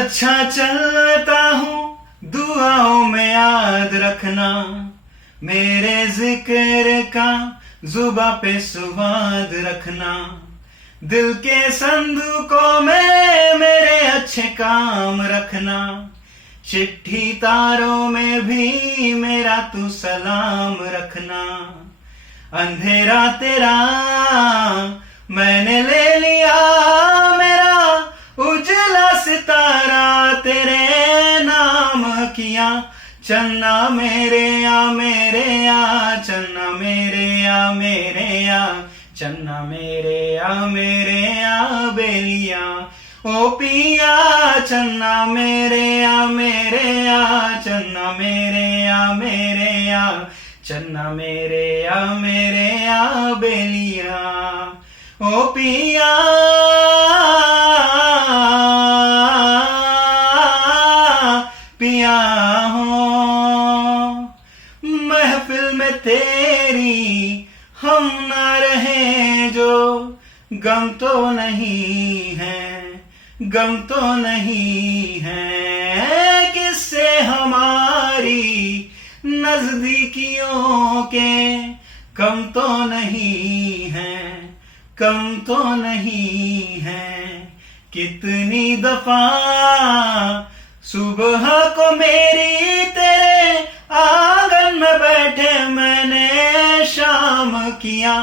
अच्छा चलता हूँ दुआओं में याद रखना, मेरे जिक्र का जुबा पे सुवाद रखना, दिल के संदूकों में मेरे अच्छे काम रखना, चिट्ठी तारों में भी मेरा तू सलाम रखना। अंधेरा तेरा मैंने ले लिया, मेरा उजला सितारा तेरे नाम किया। चन्ना मेरे या मेरे या, चन्ना मेरे या मेरे या, चन्ना मेरे या मेरे या बेलिया। ओ पिया चन्ना मेरे या मेरे या, चन्ना मेरे या मेरे या, चन्ना मेरे या मेरे या बेलिया। ओ पिया पिया हो महफिल में तेरी हम ना रहे जो, गम तो नहीं है, गम तो नहीं है। किससे हमारी नजदीकियों के कम तो नहीं है, कम तो नहीं है। कितनी दफा सुबह को मेरी तेरे आंगन में बैठे मैंने शाम किया।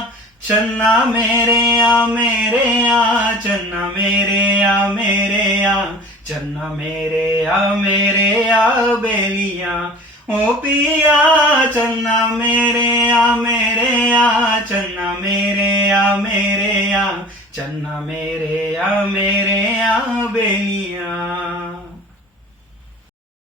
चन्ना मेरे या मेरे या, चन्ना मेरे या मेरे या, चन्ना मेरे या मेरे या बेलिया। ओ पिया चन्ना मेरे या मेरे या, चन्ना मेरे या मेरे या, चन्ना मेरे या मेरे या बेलिया।